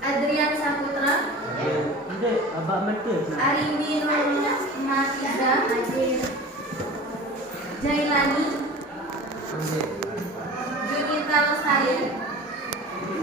Adrian Saputra, Arimbi Nurmatiza, Jailani, Junita Lestari,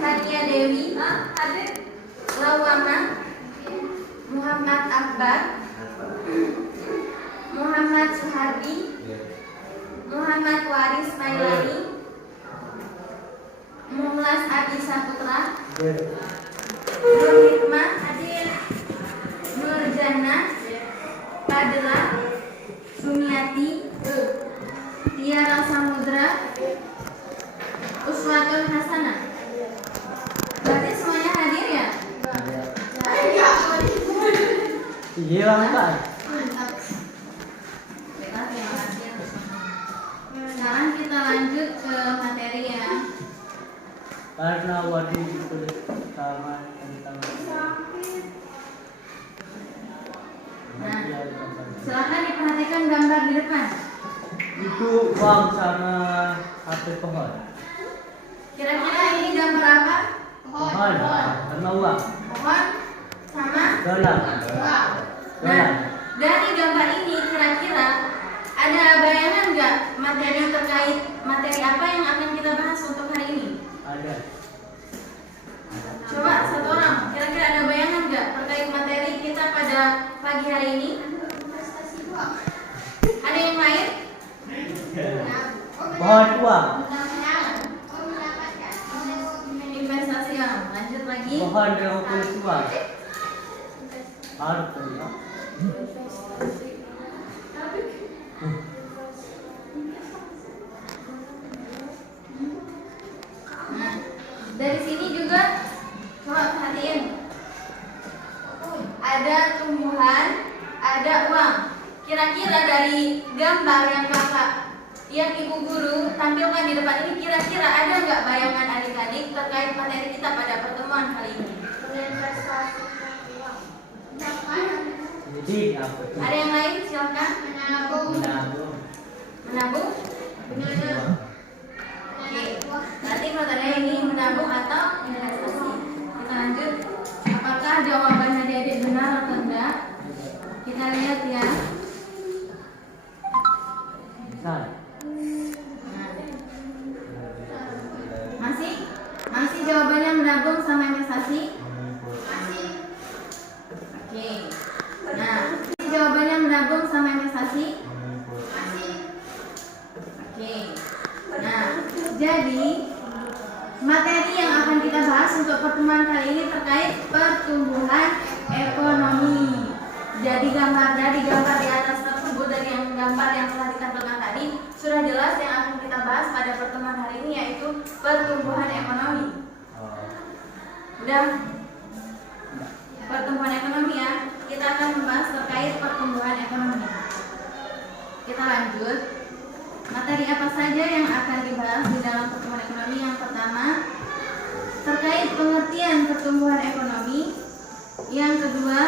Kania Dewi, Lawama, Muhammad Akbar, Muhammad Suhardi, Muhammad Waris Mailani, Muhlas Adi Saputra, Nur Hikmah, Nurjana, Kadela, Sumiati, Tiara Samudra, Uswatun Hasanah. Berarti semuanya hadir ya? Iya Pak. Mantap. Baiklah, terima kasih atas semuanya. Sekarang kita lanjut ke materi ya. Karena wadi ditulis sama tentang Nah, silakan diperhatikan gambar di depan. itu uang sama HP pohon. Kira-kira ini gambar apa? Pohon sama uang. Pohon sama Dolar. uang. Nah, dari gambar ini kira-kira ada bayangan nggak materi terkait materi apa yang akan kita bahas untuk hari ini? Ada. Coba satu orang, kira-kira ada bayangan nggak terkait materi kita pada pagi hari ini? Ada yang lain? Pohon uang. Investasi ya. Lanjut lagi. Pohon yang kulit uang. Harus ya. Nah, dari sini juga coba perhatiin. Ada tumbuhan, ada uang. Kira-kira dari gambar yang ibu guru tampilkan di depan ini, kira-kira ada nggak bayangan adik-adik terkait materi kita pada pertemuan kali ini? Jadi apa itu? Ada yang lain? Silakan. Menabung. Menabung? Oke. Nanti pertanyaan ini menabung atau investasi. Kita lanjut. Apakah jawaban adik-adik benar atau enggak? Kita lihat ya. Misal. Masih jawabannya menabung sama investasi? Oke. Nah, jawabannya menabung sama investasi? Oke. Nah, jadi materi yang akan kita bahas untuk pertemuan kali ini terkait pertumbuhan ekonomi. Jadi dari gambar di atas tersebut, dari gambar yang telah ditampilkan tadi, sudah jelas yang akan kita bahas pada pertemuan hari ini yaitu pertumbuhan ekonomi. Udah? Pertumbuhan ekonomi ya. Kita akan membahas terkait pertumbuhan ekonomi. Kita lanjut. Materi apa saja yang akan dibahas di dalam pertumbuhan ekonomi? Yang pertama, terkait pengertian pertumbuhan ekonomi. Yang kedua,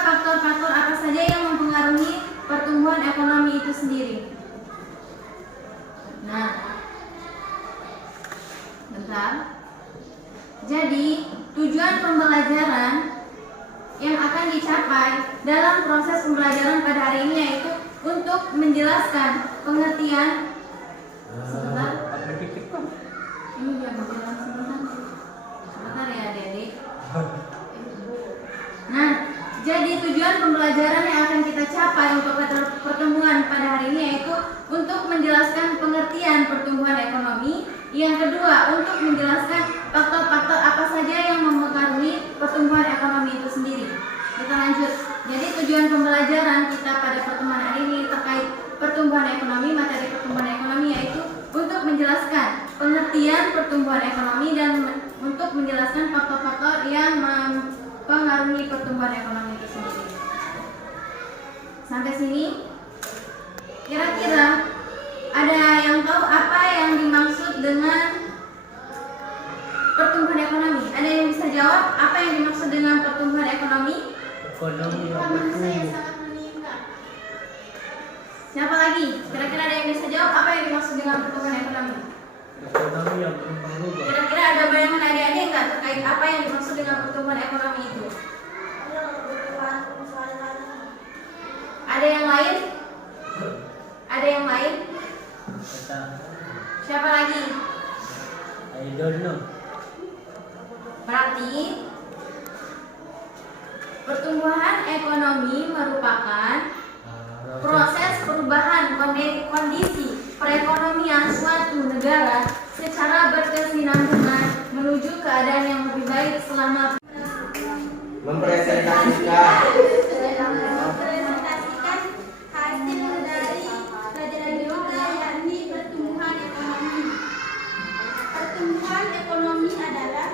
faktor-faktor apa saja yang mempengaruhi pertumbuhan ekonomi itu sendiri. Nah, bentar. Jadi, tujuan pembelajaran yang akan dicapai dalam proses pembelajaran pada hari ini yaitu untuk menjelaskan pengertian. Sebentar. Ini dia berjalan sebentar. Sebentar ya, adik-adik. Nah, jadi tujuan pembelajaran yang akan kita capai untuk pertemuan pada hari ini yaitu untuk menjelaskan pengertian pertumbuhan ekonomi. Yang kedua, untuk menjelaskan faktor-faktor apa saja yang mempengaruhi pertumbuhan ekonomi itu sendiri. Kita lanjut. Jadi tujuan pembelajaran kita pada pertemuan hari ini terkait pertumbuhan ekonomi, materi pertumbuhan ekonomi yaitu untuk menjelaskan pengertian pertumbuhan ekonomi dan untuk menjelaskan faktor-faktor yang mempengaruhi pertumbuhan ekonomi itu sendiri. Sampai sini, kira-kira ada yang tahu apa yang dimaksud dengan pertumbuhan ekonomi? Ada yang bisa jawab apa yang dimaksud dengan pertumbuhan ekonomi? Ekonomi yang bertumbuh. lagi? Kira-kira ada yang bisa jawab apa yang dimaksud dengan pertumbuhan ekonomi? Ekonomi yang berkembang juga. Kira-kira ada bayangan adik-adik nggak terkait apa yang dimaksud dengan pertumbuhan ekonomi itu? Ada yang lain? Ada yang lain? Kata, Siapa lagi? I don't know. Berarti pertumbuhan ekonomi merupakan proses perubahan kondisi perekonomian suatu negara secara berkesinambungan menuju keadaan yang lebih baik selama mempresentasikan hasil dari pelajaran yoga yakni pertumbuhan ekonomi. Pertumbuhan ekonomi adalah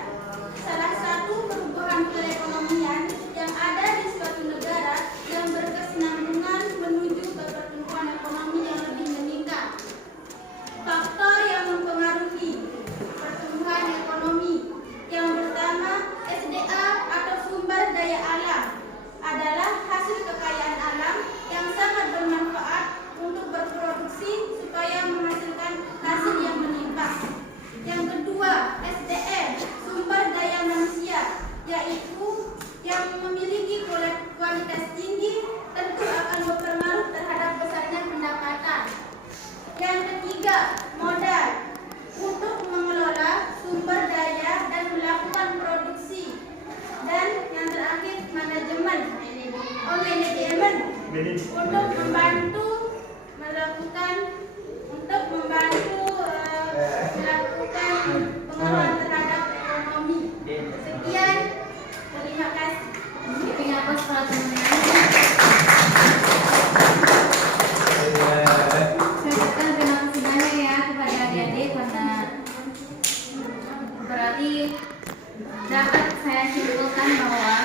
salah satu perubahan perekonomian yang ada di suatu negara yang berkesinambungan menuju ke pertumbuhan ekonomi yang lebih meningkat. Faktor yang mempengaruhi pertumbuhan ekonomi yang pertama, SDA atau sumber daya alam adalah hasil kekayaan alam yang sangat bermanfaat untuk berproduksi supaya menghasilkan hasil yang melimpah. Yang kedua, SDM, sumber daya manusia, yaitu yang memiliki kualitas tinggi tentu akan berpengaruh terhadap besarnya pendapatan. Yang ketiga, modal untuk mengelola sumber daya dan melakukan produksi. Dan yang terakhir, manajemen untuk membantu melakukan pengelolaan terhadap ekonomi. Sekian, terima kasih. Giving apa perhatiannya? Saya ucapkan terima kasih banyak ya kepada adik-adik karena berarti dapat saya simpulkan bahwa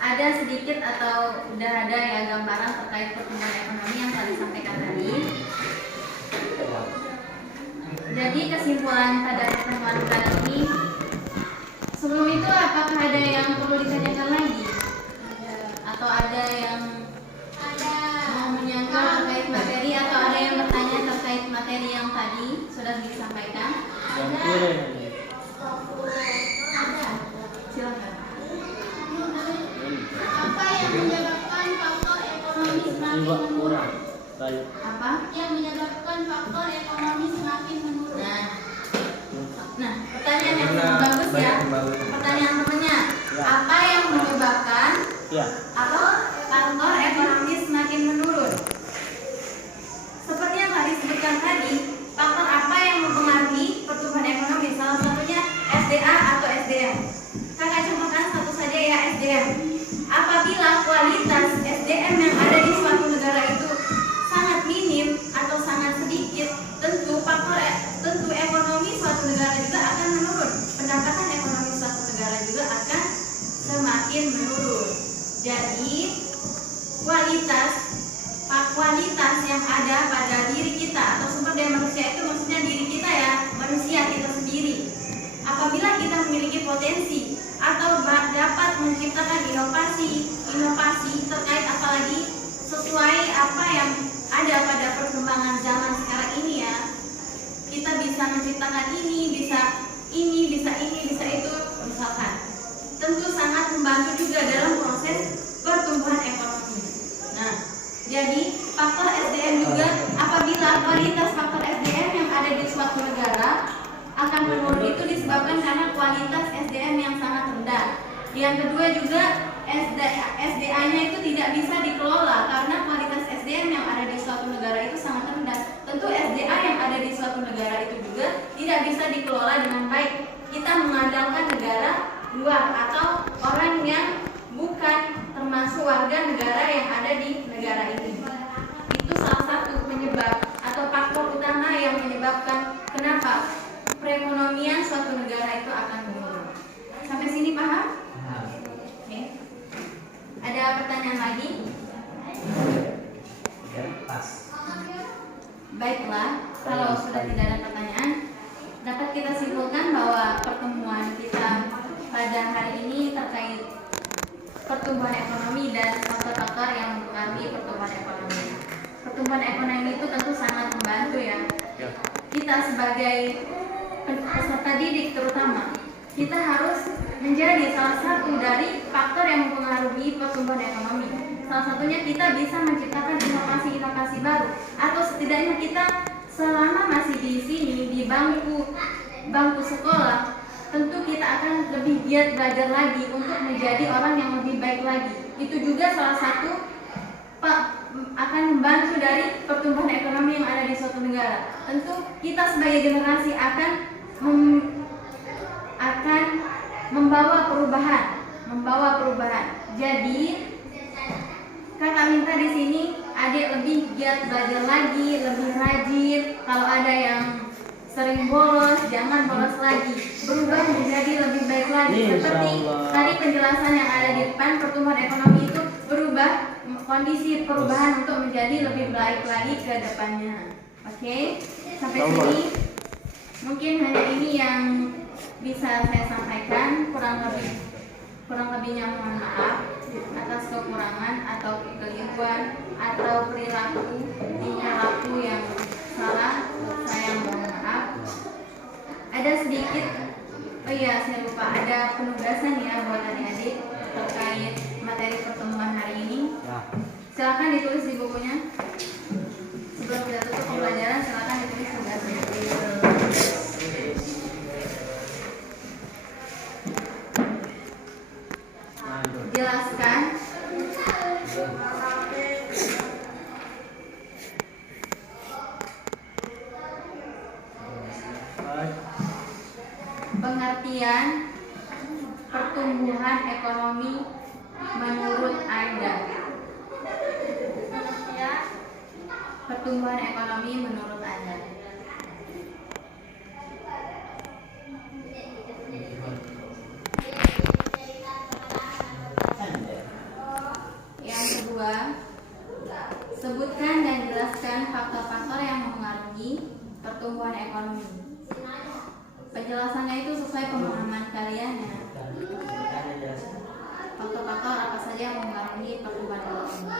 ada sedikit atau udah ada ya gambaran terkait pertumbuhan ekonomi yang tadi sampaikan tadi. Jadi kesimpulan pada pertemuan kali ini, sebelum itu apakah ada yang perlu ditanyakan lagi? Atau ada yang mau menyangkal terkait materi atau ada yang bertanya terkait materi yang tadi sudah disampaikan? Yang kiri. Silakan. Apa yang menyebabkan faktor ekonomi semakin menurun? Apa? Yang menyebabkan faktor ekonomi semakin menurun. Nah, pertanyaan yang bagus ya. Pertanyaan temannya, apa yang menyebabkan Ya. atau faktor ekonomi semakin menurun? Seperti yang tadi disebutkan tadi, faktor apa yang mempengaruhi pertumbuhan ekonomi? Salah satunya SDA atau SDM. Kakak contohkan satu saja ya, SDM. Apabila kualitas SDM yang ada di suatu negara itu sangat minim atau sangat sedikit, tentu ekonomi suatu negara juga akan menurun. Pendapatan ekonomi suatu negara juga akan semakin menurun. Jadi kualitas yang ada pada diri kita atau sumber daya manusia itu maksudnya diri kita ya, manusia kita sendiri. Apabila kita memiliki potensi atau dapat menciptakan inovasi terkait apalagi sesuai apa yang ada pada perkembangan zaman sekarang ini ya, kita bisa menciptakan bisa itu misalkan, tentu sangat membantu juga dalam proses pertumbuhan ekonomi. Nah, jadi faktor SDM juga apabila kualitas faktor SDM yang ada di suatu negara akan menurun itu disebabkan karena kualitas SDM yang sangat rendah. Yang kedua juga SDA-nya itu tidak bisa dikelola karena kualitas SDM yang ada di suatu negara itu sangat rendah. Tentu SDA yang ada di suatu negara itu juga tidak bisa dikelola dengan baik. Kita mengandalkan negara luar atau orang yang bukan termasuk warga negara yang ada di negara ini. Itu salah satu penyebab atau faktor utama yang menyebabkan kenapa perekonomian suatu negara itu akan menurun. Sampai sini paham? Oke. Ada pertanyaan lagi? Ya, pas. Baiklah, kalau sudah tidak ada pertanyaan, dapat kita simpulkan bahwa pertemuan kita pada hari ini terkait pertumbuhan ekonomi dan faktor-faktor yang mempengaruhi pertumbuhan ekonomi. Pertumbuhan ekonomi kita sebagai peserta didik terutama, kita harus menjadi salah satu dari faktor yang mempengaruhi pertumbuhan ekonomi. Salah satunya kita bisa menciptakan inovasi-inovasi baru, atau setidaknya kita selama masih di sini di bangku sekolah, tentu kita akan lebih giat belajar lagi untuk menjadi orang yang lebih baik lagi. Itu juga salah satu akan membantu dari pertumbuhan ekonomi yang ada di suatu negara. Tentu kita sebagai generasi akan membawa perubahan. Jadi kakak minta di sini adik lebih giat belajar lagi, lebih rajin. Kalau ada yang sering bolos, jangan bolos lagi. Berubah menjadi lebih baik lagi. Seperti tadi penjelasan yang ada di depan, pertumbuhan ekonomi itu berubah, kondisi perubahan untuk menjadi lebih baik lagi ke depannya. Oke, sampai sini mungkin hanya ini yang bisa saya sampaikan. Kurang lebihnya mohon maaf atas kekurangan atau kekeliruan atau tingkah laku yang salah. Saya mohon maaf. Ada sedikit, saya lupa, ada penugasan ya buat adik-adik terkait materi pertemuan hari ini. Silakan ditulis di bukunya. Sebelum kita tutup pembelajaran, silakan ditulis tugasnya. Jelaskan pengertian pertumbuhan ekonomi menurut Anda. Pertumbuhan ekonomi menurut Anda. Yang kedua, sebutkan dan jelaskan faktor-faktor yang mempengaruhi pertumbuhan ekonomi. Penjelasannya itu sesuai pemahaman kalian ya. Faktor-faktor apa saja yang mempengaruhi pertumbuhan ekonomi?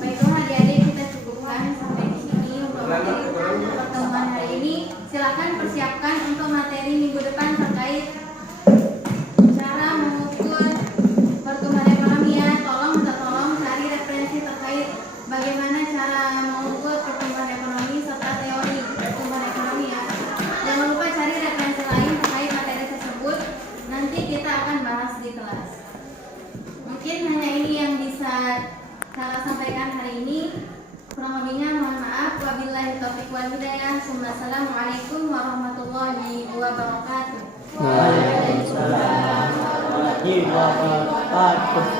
Baiklah adik-adik, kita cukupkan sampai di sini untuk materi pertemuan hari ini. Silakan persiapkan untuk materi minggu depan terkait cara mengukur pertumbuhan ekonomi ya. Tolong cari referensi terkait bagaimana cara mengukur pertumbuhan ekonomi serta teori pertumbuhan ekonomi ya. Jangan lupa cari referensi lain terkait materi tersebut. Nanti kita akan bahas di kelas. Mungkin hanya ini yang bisa saya sampaikan hari ini. Kurang lebihnya mohon maaf. Wabillahi taufiq wal hidayah. Assalamualaikum warahmatullahi wabarakatuh. Waalaikumsalam warahmatullahi wabarakatuh.